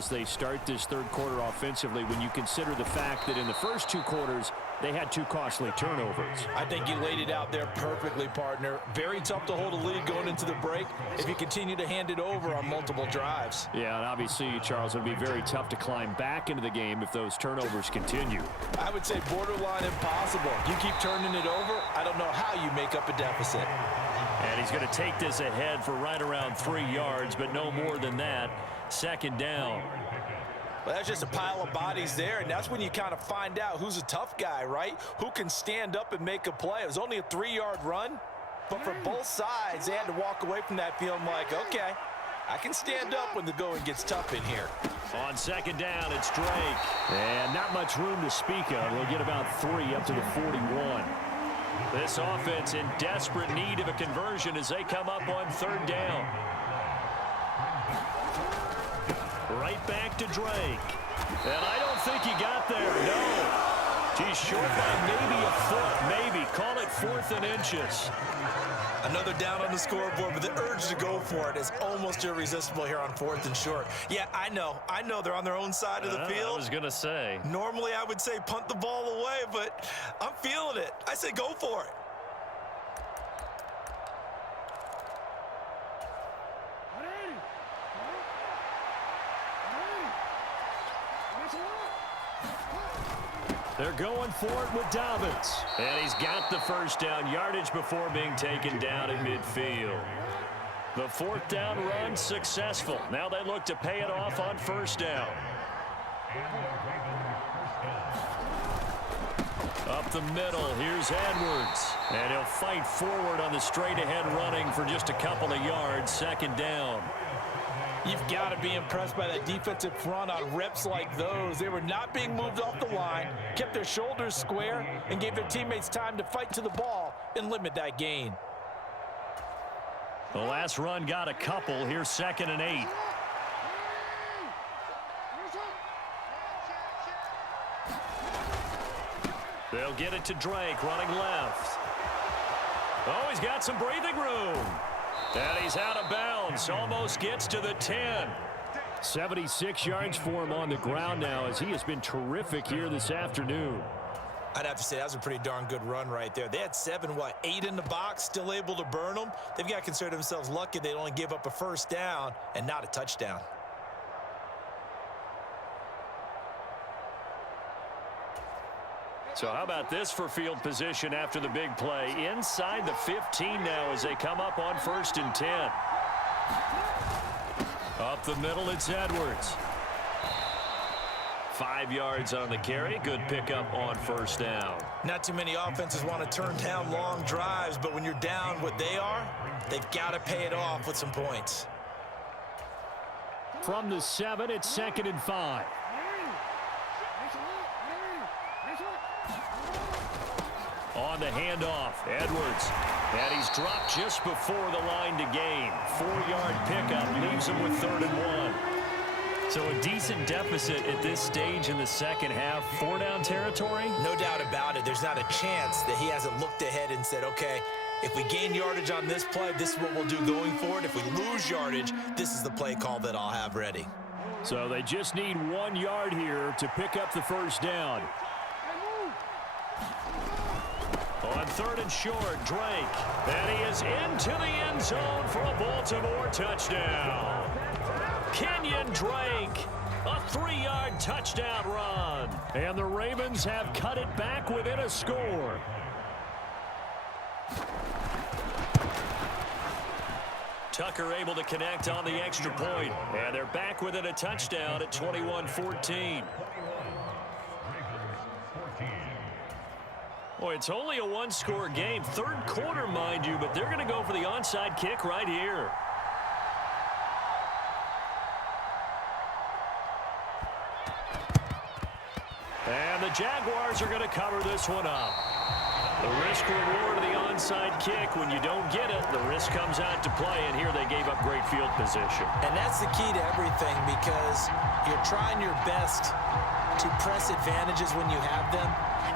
as they start this third quarter offensively when you consider the fact that in the first two quarters they had two costly turnovers. I think you laid it out there perfectly, partner. Very tough to hold a lead going into the break if you continue to hand it over on multiple drives. Yeah, and obviously, Charles, it would be very tough to climb back into the game if those turnovers continue. I would say borderline impossible. You keep turning it over, I don't know how you make up a deficit. And he's going to take this ahead for right around 3 yards, but no more than that. Second down. Well, that's just a pile of bodies there, and that's when you kind of find out who's a tough guy, right? Who can stand up and make a play. It was only a 3-yard run, but for both sides, they had to walk away from that feeling like, okay, I can stand up when the going gets tough in here. On second down, it's Drake. And not much room to speak of. They'll get about 3 up to the 41. This offense in desperate need of a conversion as they come up on third down. Right back to Drake. And I don't think he got there, no. He's short by maybe a foot, maybe. Call it 4th and inches. Another down on the scoreboard, but the urge to go for it is almost irresistible here on 4th and short. Yeah, I know they're on their own side of the field. I was going to say. Normally I would say punt the ball away, but I'm feeling it. I say go for it. They're going for it with Dobbins. And he's got the first down yardage before being taken down at midfield. The 4th down run successful. Now they look to pay it off on first down. Up the middle, here's Edwards. And he'll fight forward on the straight-ahead running for just a couple of yards. Second down. You've got to be impressed by that defensive front on reps like those. They were not being moved off the line, kept their shoulders square, and gave their teammates time to fight to the ball and limit that gain. The last run got a couple. Here's 2nd and 8. They'll get it to Drake, running left. Oh, he's got some breathing room. And he's out of bounds. Almost gets to the 10. 76 yards for him on the ground now as he has been terrific here this afternoon. I'd have to say that was a pretty darn good run right there. They had 8 in the box, still able to burn them. They've got to consider themselves lucky they only give up a first down and not a touchdown. So how about this for field position after the big play? Inside the 15 now as they come up on 1st and 10. Up the middle, it's Edwards. 5 yards on the carry. Good pickup on first down. Not too many offenses want to turn down long drives, but when you're down what they are, they've got to pay it off with some points. From the 7, it's 2nd and 5. On the handoff, Edwards. And he's dropped just before the line to gain. 4-yard pickup leaves him with 3rd and 1. So a decent deficit at this stage in the second half. 4-down territory? No doubt about it. There's not a chance that he hasn't looked ahead and said, okay, if we gain yardage on this play, this is what we'll do going forward. If we lose yardage, this is the play call that I'll have ready. So they just need 1 yard here to pick up the first down. On 3rd and short, Drake. And he is into the end zone for a Baltimore touchdown. Kenyon Drake, a 3-yard touchdown run. And the Ravens have cut it back within a score. Tucker able to connect on the extra point. And they're back within a touchdown at 21-14. Boy, it's only a 1-score game. 3rd quarter, mind you, but they're going to go for the onside kick right here. And the Jaguars are going to cover this one up. The risk-reward of the onside kick, when you don't get it, the risk comes out to play, and here they gave up great field position. And that's the key to everything, because you're trying your best to press advantages when you have them,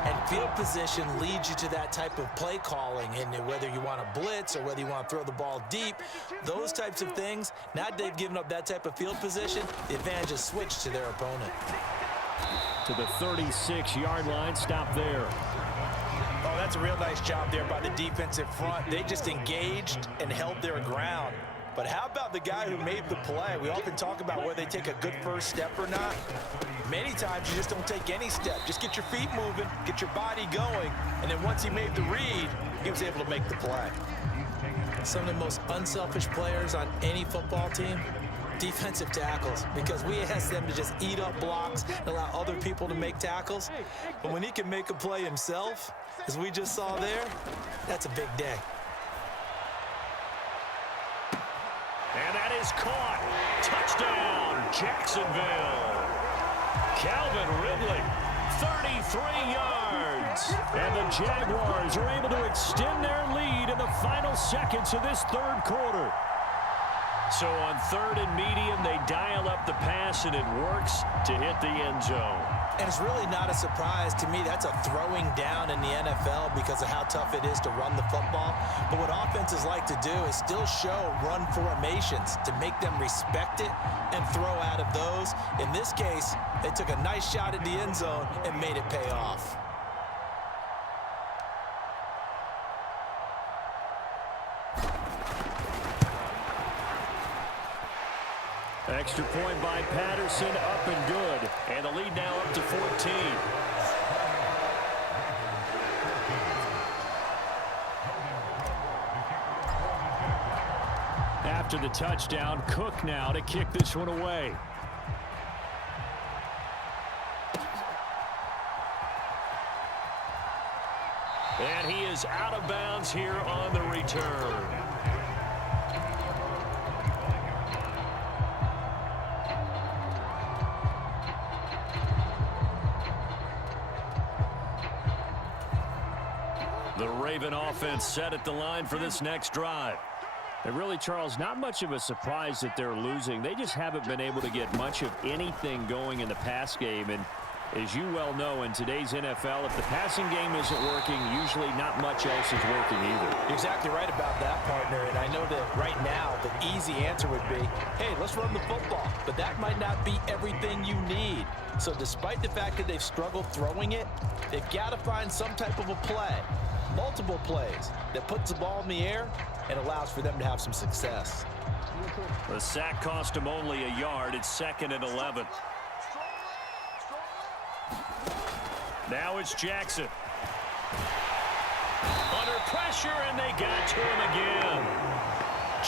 And field position leads you to that type of play calling, and whether you want to blitz or whether you want to throw the ball deep, those types of things, now that they've given up that type of field position, the advantage is switched to their opponent. To the 36-yard line, stop there. Oh, that's a real nice job there by the defensive front. They just engaged and held their ground. But how about the guy who made the play? We often talk about whether they take a good first step or not. Many times you just don't take any step. Just get your feet moving, get your body going, and then once he made the read, he was able to make the play. Some of the most unselfish players on any football team, defensive tackles, because we ask them to just eat up blocks and allow other people to make tackles. But when he can make a play himself, as we just saw there, that's a big day. And that is caught. Touchdown, Jacksonville. Calvin Ridley, 33 yards. And the Jaguars are able to extend their lead in the final seconds of this third quarter. So on third and medium, they dial up the pass, and it works to hit the end zone. And it's really not a surprise to me. That's a throwing down in the NFL because of how tough it is to run the football. But what offenses like to do is still show run formations to make them respect it and throw out of those. In this case, they took a nice shot at the end zone and made it pay off. Extra point by Patterson, up and good. And the lead now up to 14. After the touchdown, Cook now to kick this one away. And he is out of bounds here on the return. The Raven offense set at the line for this next drive. And really, Charles, not much of a surprise that they're losing. They just haven't been able to get much of anything going in the pass game. And as you well know, in today's NFL, if the passing game isn't working, usually not much else is working either. You're exactly right about that, partner. And I know that right now the easy answer would be, hey, let's run the football. But that might not be everything you need. So despite the fact that they've struggled throwing it, they've got to find some type of a play. Multiple plays that puts the ball in the air and allows for them to have some success. The sack cost him only a yard. It's 2nd and 11. Now it's Jackson. Under pressure, and they got to him again.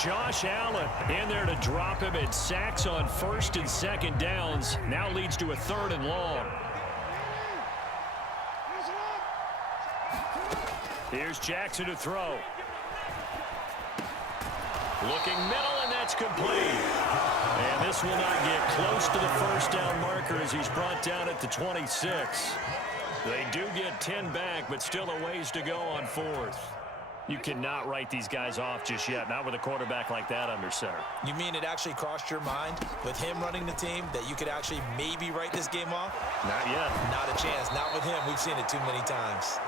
Josh Allen in there to drop him. It sacks on 1st and 2nd downs. Now leads to a 3rd and long. Here's Jackson to throw. Looking middle, and that's complete. And this will not get close to the 1st down marker as he's brought down at the 26. They do get 10 back, but still a ways to go on 4th. You cannot write these guys off just yet, not with a quarterback like that under center. You mean it actually crossed your mind with him running the team that you could actually maybe write this game off? Not yet. Not a chance. Not with him. We've seen it too many times.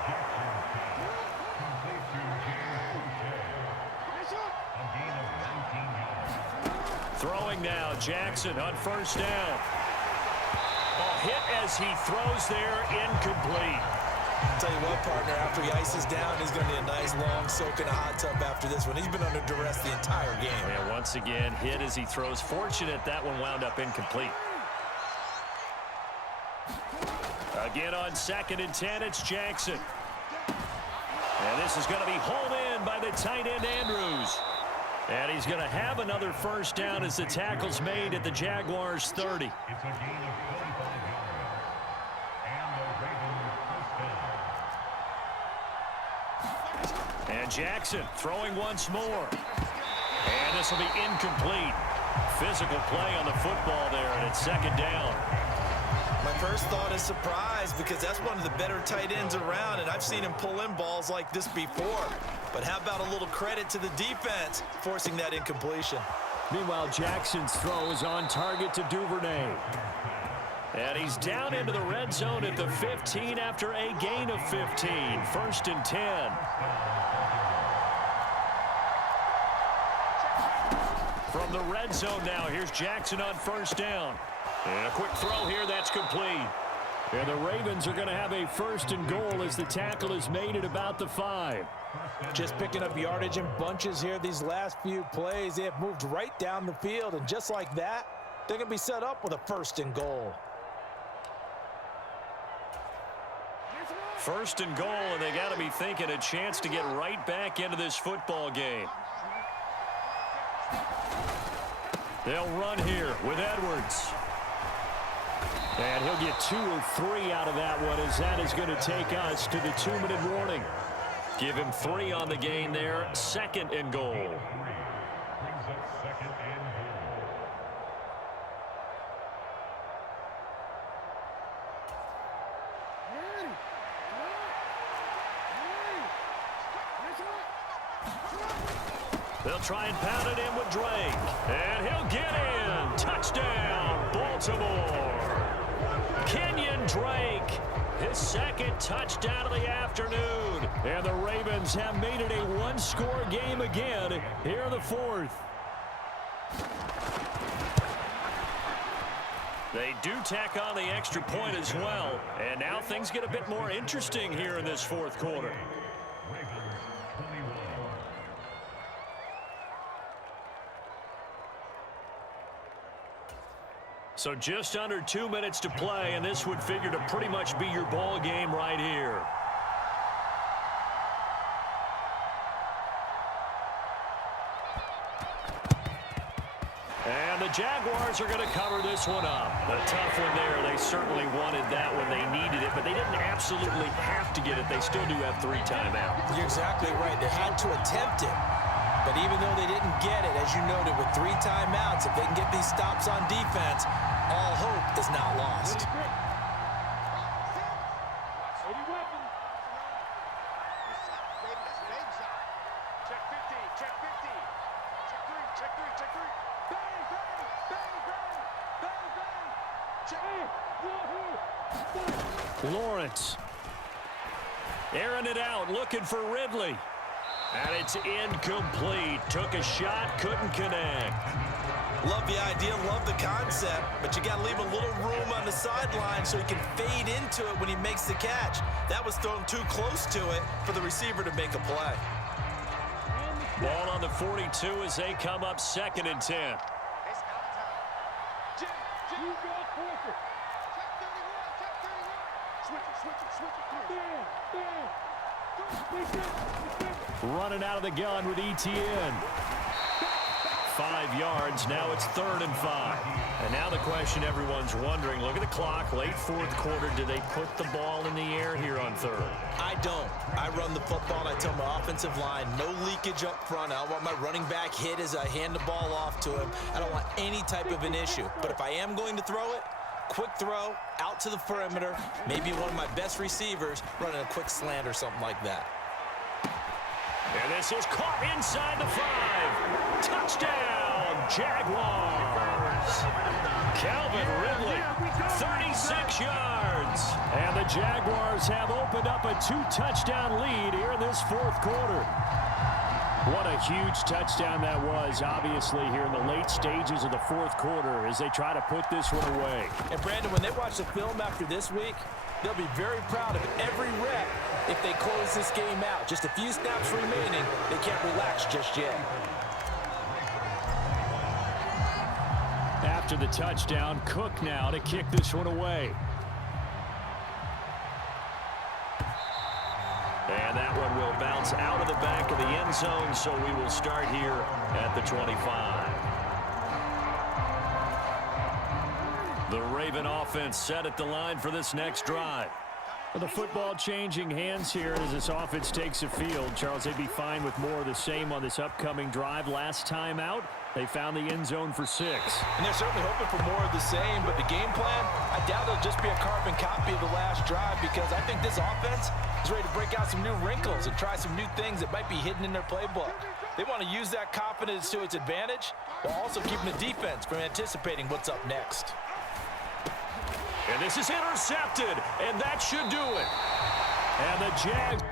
Throwing now, Jackson on 1st down. A hit as he throws there, incomplete. I'll tell you what, partner, after he ices down, he's going to need a nice long soak in a hot tub after this one. He's been under duress the entire game. And once again, hit as he throws. Fortunate that one wound up incomplete. Again on 2nd and 10, it's Jackson. And this is going to be hauled in by the tight end, Andrews. And he's going to have another 1st down as the tackle's made at the Jaguars' 30. And Jackson throwing once more. And this will be incomplete. Physical play on the football there, and it's 2nd down. My first thought is surprise because that's one of the better tight ends around, and I've seen him pull in balls like this before. But how about a little credit to the defense forcing that incompletion? Meanwhile, Jackson's throw is on target to Duvernay. And he's down into the red zone at the 15 after a gain of 15. 1st and 10. From the red zone now, here's Jackson on 1st down. And a quick throw here, that's complete. And the Ravens are going to have a 1st and goal as the tackle is made at about the 5. Just picking up yardage in bunches here these last few plays. They have moved right down the field, and just like that, they're going to be set up with a 1st and goal. 1st and goal, and they got to be thinking a chance to get right back into this football game. They'll run here with Edwards. And he'll get 2 or 3 out of that one, as that is going to take us to the 2-minute warning. Give him 3 on the gain there. 2nd and goal. They'll try and pound it in with Drake. And he'll get in. Touchdown, Baltimore. Kenyon Drake, his 2nd touchdown of the afternoon. And the Ravens have made it a 1-score game again here in the 4th. They do tack on the extra point as well. And now things get a bit more interesting here in this 4th quarter. So just under 2 minutes to play, and this would figure to pretty much be your ball game right here. And the Jaguars are going to cover this one up. A tough one there. They certainly wanted that when they needed it, but they didn't absolutely have to get it. They still do have 3 timeouts. You're exactly right. They had to attempt it. But even though they didn't get it, as you noted, with 3 timeouts, if they can get these stops on defense, all hope is not lost. Lawrence. Airing it out, looking for Ridley. And it's incomplete. Took a shot, couldn't connect. Love the idea, love the concept, but you got to leave a little room on the sideline so he can fade into it when he makes the catch. That was thrown too close to it for the receiver to make a play. Ball on the 42 as they come up 2nd and 10. Running out of the gun with ETN. 5 yards. Now it's 3rd and 5. And now the question everyone's wondering, look at the clock, late 4th quarter. Do they put the ball in the air here on 3rd? I don't. I run the football, and I tell my offensive line, no leakage up front. I don't want my running back hit as I hand the ball off to him. I don't want any type of an issue. But if I am going to throw it, quick throw, out to the perimeter, maybe one of my best receivers running a quick slant or something like that. And this is caught inside the 5. Touchdown, Jaguars. Calvin Ridley, 36 yards. And the Jaguars have opened up a 2-touchdown lead here in this 4th quarter. What a huge touchdown that was, obviously, here in the late stages of the 4th quarter as they try to put this one away. And, Brandon, when they watch the film after this week, they'll be very proud of every rep if they close this game out. Just a few snaps remaining. They can't relax just yet. After the touchdown, Cook now to kick this one away. And that one will bounce out of the back of the end zone, so we will start here at the 25. The Raven offense set at the line for this next drive. The football changing hands here as this offense takes the field. Charles, they'd be fine with more of the same on this upcoming drive. Last time out, they found the end zone for 6. And they're certainly hoping for more of the same, but the game plan, I doubt it'll just be a carbon copy of the last drive, because I think this offense is ready to break out some new wrinkles and try some new things that might be hidden in their playbook. They want to use that confidence to its advantage while also keeping the defense from anticipating what's up next. And And this is intercepted, and that should do it. And the Jags